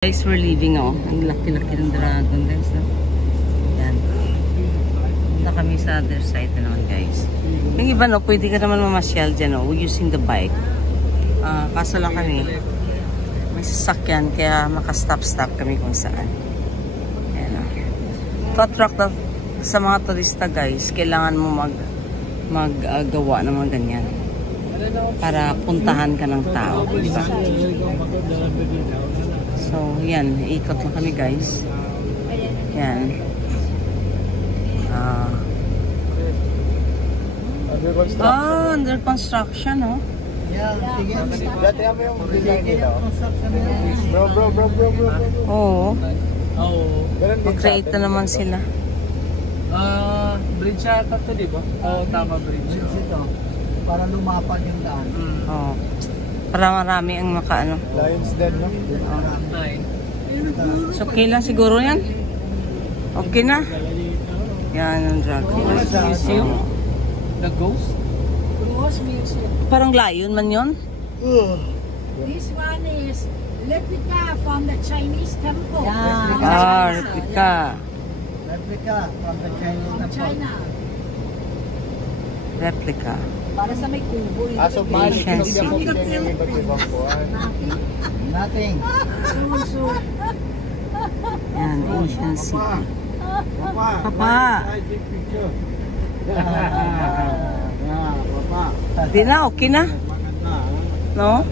Guys, we're leaving ang laki-laki ng dragon guys. No? Yan. Punta kami sa other side na naman guys. Yung iba no, pwede ka naman mamasyal dyan using the bike. Kaso lang kami, may sasakyan kaya makastop-stop kami kung saan. Yan o. To attract sa mga turista guys, kailangan mo maggawa ng mga ganyan. Para puntahan ka ng tao. Diba? So, yan. Ikot lang kami, guys. Yan. Under construction, no? Yeah, dati kami yung design nila. Bro. Oo. Mag-create na naman sila. Bridge yata to, di ba? Oo, tama, bridge ito. Para lumapad yung daan. Oo. Para marami ang makaano. Lions Den, no? So, okay lang siguro yan? Okay na? Yan ang dragon. Museum? The Ghost? Ghost Museum. Parang lion man yun? This one is replica from the Chinese temple. Replica. Replica from the Chinese temple. China. Replica. Para sa may kubo. So Asian City. Nothing. Yan, Asian City. Papa. Di na, okay na. No?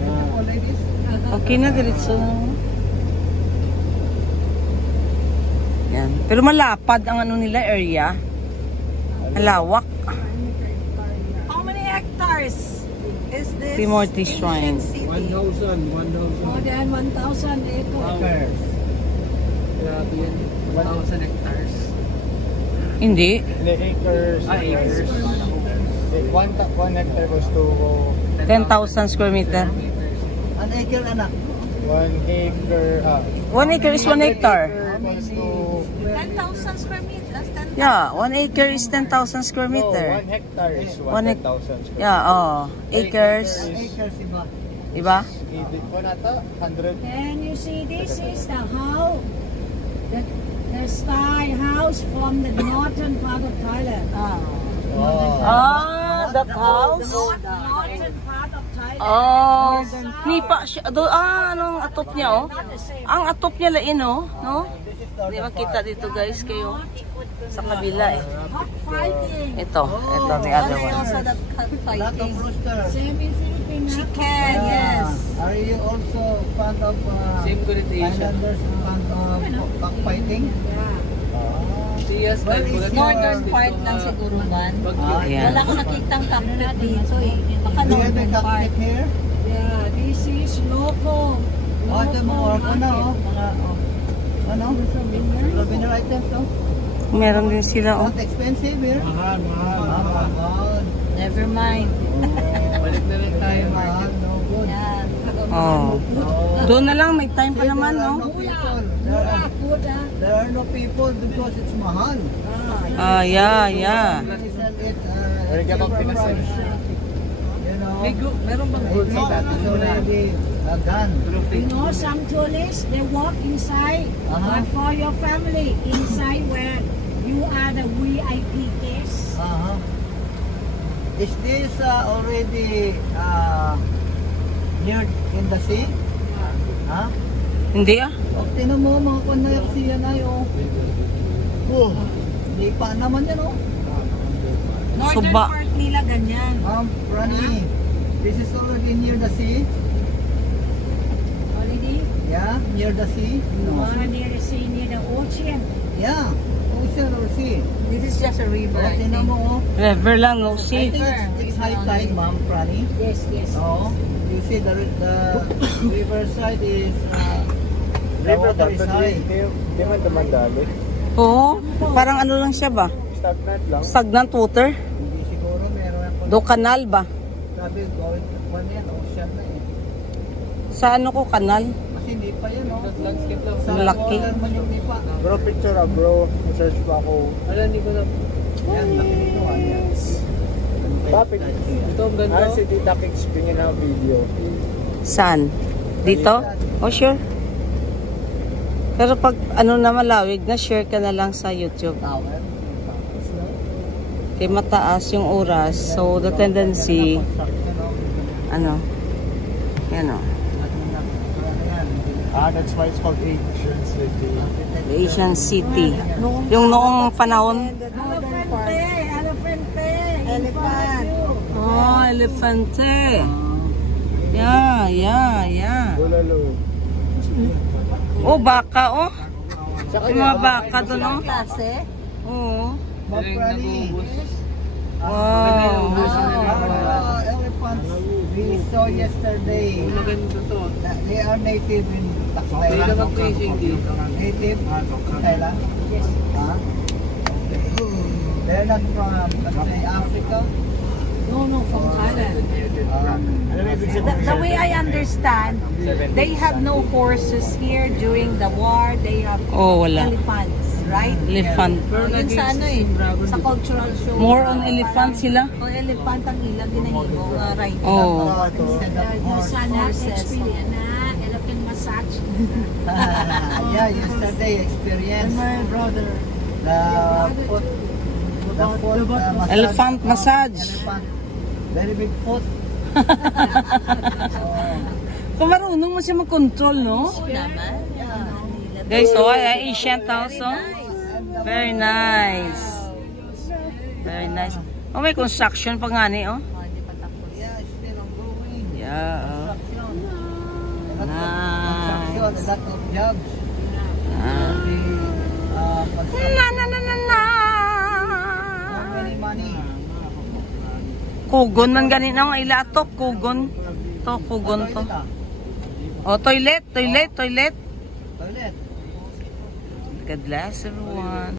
Okay na, diretso na. Yan. Pero malapad ang ano nila area. Malawak. How many hectares is this? Timothy Shrine. 1,000. More than 1,000 acres. Grabe yan. 1,000 hectares. Hindi. Acres. Acres. 1 hectare was to 10,000 square meter. an acre, anak. 1 acre. 1 acre is 1 hectare. 10,000 square meters. Yeah, 1 acre is 10,000 square meter. 1 hectare is 1 1,000 square. Yeah, acres. Acres iba. Diba? Ko na to, 100. And you see, this is the house, the sky house from the northern part of Thailand. That house? Northern part of Thailand. Oh, nipa siya. Anong atop niya, oh? Not the same. Ang atop niya lain, oh. No? Di makita dito, guys, kayo. Sa kabila, eh. Cockfighting. Ito the other one. Also the cockfighting. Rooster. Same in Philippines. Chicken, yes. Are you also fan of Same connotation. Islanders fan of cockfighting? Yes, like Northern part lang siguro man. Ayan. Wala ko nakitang cockpit dito eh. Baka Do you have a northern part. cockpit here? Yeah, this is local. Ito mga ano, mga ano? Souvenir items, no? Meron din sila, oh. Not expensive here? Mahal. Never mind. balik na lang tayo. Mahal, no good. Yeah. Oh. Doon na lang, may time pa See, naman, there are no? no people. There are no people because it's mahal. Yeah. Isn't it? Where ka bang pinasal? You know, Meron bang it's gold sa dati? already done. You know, some tourists, they walk inside, but for your family, inside where you are the VIP guests. Is this already near in the sea? Hindi, ah. O, tinan mo, mga kunayak siya na yun. Hindi pa naman yan, oh. Northern Suba. part nila ganyan. Rani, this is already near the sea? Already? Yeah, near the sea? Near the sea, near the ocean. Yeah, ocean or sea. This is just a river, O, tinan mo, oh. River lang, no I sea. think it's high tide, ma'am, Rani. Yes. Oh, you see the riverside is the water is high. Hindi man dumandali. Oo, parang ano lang siya ba? Stagnant lang. Stagnant water? Hindi siguro meron ako. Do kanal ba? Sabi, going to one yan, ocean na eh. Sa ano ko, kanal? Kasi hindi pa yan, oh. Landscape lang. Sa Malaki. water man yung nipa. Bro, picture bro. Search pa ako. Alam, hindi ko na. Yan, laki nito, yan. Topic. Ito ang ganda. Si Tita Kicks pingin na video. Saan? Dito? Oh, sure. Pero pag ano na malawig na, share ka na lang sa YouTube. Tower. Kaya mataas yung oras. So, the tendency, ano, yan o. That's why it's called Asian City. The Asian City. Yung noong panahon. Elephante. Elephante. Elephant. Oh, Elefante. Yeah. Bulalo. Oh, baka, oh. Yung mga baka doon, oh. Klase. Oo. Maprali. Wow. Elephants we saw yesterday. They are native in Thailand. Native Thailand? Yes. Huh? They're not from, let's say, Africa. No, from Thailand. The way I understand, they have no horses here during the war. They have Oh, wala. elephants, right? Elephant. Yun sa ano eh, sa cultural show. More on elephant sila? O elephant ang ilang ginahimo nga right. Oh. Instead of horse. Experience na elephant massage. Yeah, yesterday experience. My brother. The foot massage. Elephant massage. Elephant. Very big foot. Kung marunong mo siya mag-control, no? Naman. Guys, oh, ay ancient house, oh. Very nice. Very nice. Oh, may construction pa nga ni, oh. Yeah, it's still ongoing. Yeah, oh. A lot of jobs. Ah. Construction. Na. How many money? Kugon man ganit na ang ilatok, kugon. To, kugon to. Oh, toilet. Toilet. God bless everyone.